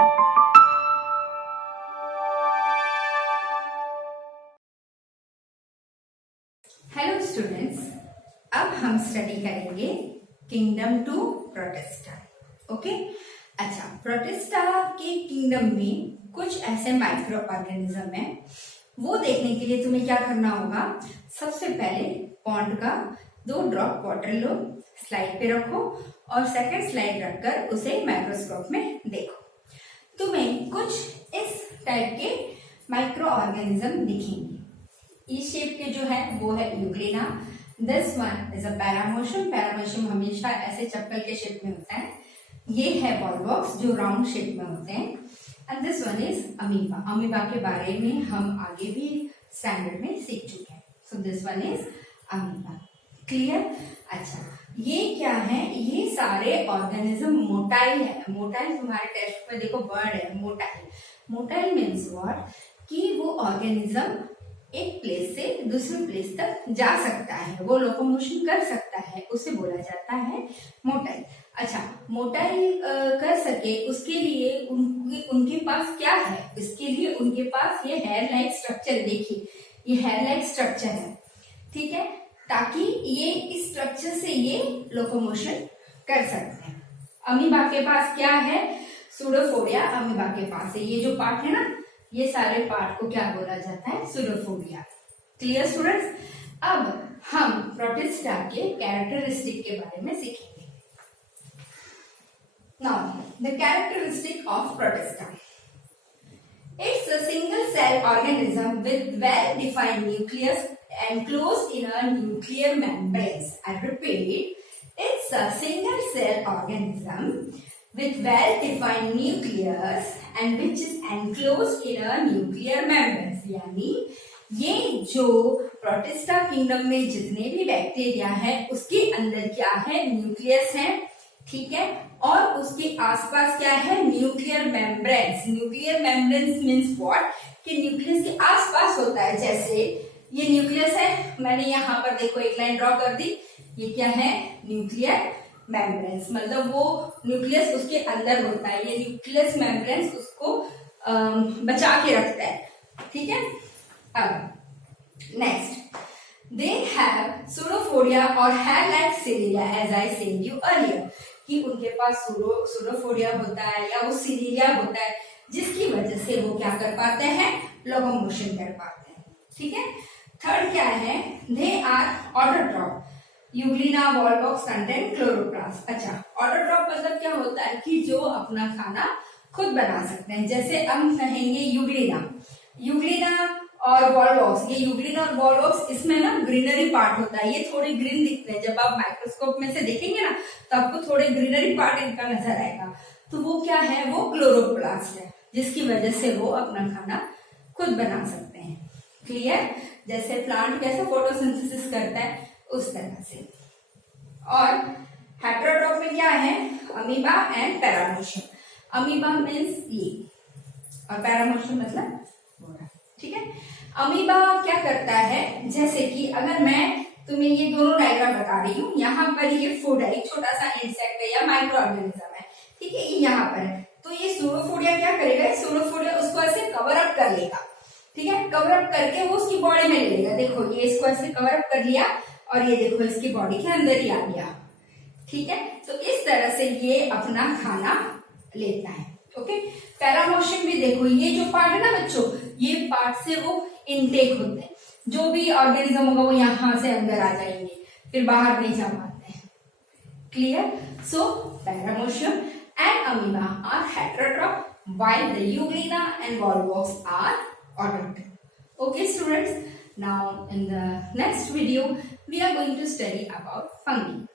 Hello students, अब हम study करेंगे किंगडम टू प्रोटिस्टा। ओके, अच्छा, प्रोटिस्टा के किंगडम में कुछ ऐसे माइक्रो ऑर्गेनिज्म है, वो देखने के लिए तुम्हें क्या करना होगा। सबसे पहले पॉन्ड का 2 ड्रॉप वाटर लो, स्लाइड पे रखो और सेकंड स्लाइड रखकर उसे माइक्रोस्कोप में देखो। तुम्हें कुछ इस टाइप के माइक्रो ऑर्गेनिज्म दिखेंगे। इस शेप के जो है वो है euglena. This one is a paramecium. Paramecium हमेशा ऐसे चप्पल के शेप में होता है। ये है वॉलवॉक्स जो राउंड शेप में होते हैं। And this one is amoeba. Amoeba के बारे में हम आगे भी स्टैंडर्ड में सीख चुके हैं। So this one is amoeba. Clear? अच्छा, ये क्या है? ये सारे ऑर्गेनिज्म मोटाइल है। मोटाइल तुम्हारे टेस्ट में देखो वर्ड है मोटाइल। Motile means what? कि वो ऑर्गेनिज्म एक प्लेस से दूसरे प्लेस तक जा सकता है, वो लोकोमोशन कर सकता है, उसे बोला जाता है मोटाइल। अच्छा, मोटाइल कर सके उसके लिए उनके पास क्या है? इसके लिए उनके पास ये हेयर लाइक स्ट्रक्चर, देखिए ये हेयर लाइक स्ट्रक्चर है, ठीक है, ताकि ये इस स्ट्रक्चर से ये लोकोमोशन कर सकते हैं। अमीबा के पास क्या है? सूडोफोडिया अमीबा के पास है। ये जो पार्ट है ना, ये सारे पार्ट को क्या बोला जाता है? सूडोफोडिया। Clear students? अब हम प्रोटिस्टा के कैरेक्टरिस्टिक के बारे में सीखेंगे। Now the characteristic of protista. It's a single cell organism with well defined nucleus enclosed in a nuclear membranes. I repeat, it's a single cell organism with well-defined nucleus and which is enclosed in a nuclear membranes. यानी ये जो protista kingdom में जितने भी bacteria है उसके अंदर क्या है? न्यूक्लियस है, ठीक है, और उसके आसपास क्या है? Nuclear membranes. Nuclear membranes means what? कि न्यूक्लियस के आसपास होता है। जैसे ये न्यूक्लियस है, मैंने यहाँ पर देखो एक लाइन ड्रॉ कर दी, ये क्या है? Nuclear membranes. मतलब वो न्यूक्लियस उसके अंदर होता है, ये न्यूक्लियस मेम्ब्रेन्स उसको बचा के रखता है, ठीक है। अब नेक्स्ट, दे हैव सूडोफोडिया और hair like cilia as I said you earlier, कि उनके पास सूडोफोडिया होता है या वो सिलिया होता है, जिसकी वजह से वो क्या कर पाते हैं? लोकोमोशन कर पाते हैं, ठीक है। थर्ड क्या है? They are autotroph. Euglena Volvox contain chloroplast. अच्छा, ऑटोट्रॉप मतलब क्या होता है? कि जो अपना खाना खुद बना सकते हैं। जैसे हम कहेंगे यूग्लिना और वॉलवॉक्स। ये यूग्लिना और वॉलवॉक्स, इसमें ना ग्रीनरी पार्ट होता है, ये थोड़े ग्रीन दिखते हैं। जब आप माइक्रोस्कोप में से देखेंगे ना तो आपको थोड़े ग्रीनरी पार्ट इनका नजर आएगा। तो वो क्या है? वो क्लोरोप्लास्ट है, जिसकी वजह से वो अपना खाना खुद बना सकते हैं। क्लियर? जैसे प्लांट कैसे फोटोसिंथेसिस करता है उस तरह से। और हेटेरोट्रॉप में क्या है? Amoeba and paramecium. Amoeba means ये और पैरामोशियम मतलब बोरा, ठीक है। अमीबा क्या करता है? जैसे कि अगर मैं तुम्हें ये दोनों डायग्राम बता रही हूँ, यहाँ पर ये फूड है, एक छोटा सा इंसेक्ट है या माइक्रो ऑर्गेनिज्म है, ठीक है, ये यहाँ पर है। तो ये सूडोफोडिया क्या करेगा? सूडोफोडिया उसको ऐसे कवर अप कर लेगा, ठीक है, कवर अप करके वो उसकी बॉडी में ले लेगा। देखो ये इसको ऐसे कवर अप कर लिया और ये देखो इसकी बॉडी के अंदर ही आ गया, ठीक है। तो इस तरह से ये अपना खाना लेता है। ओके, पैरामोशियम भी देखो, ये जो पार्ट है ना बच्चों, ये पार्ट से वो इनटेक होते हैं। जो भी ऑर्गेनिज्म होगा वो यहां से अंदर आ जाएंगे, फिर बाहर नहीं जा पाते हैं। Clear? So paramecium and amoeba are heterotroph while the euglena and volvox are autotroph. Okay students, now in the next video we are going to study about fungi.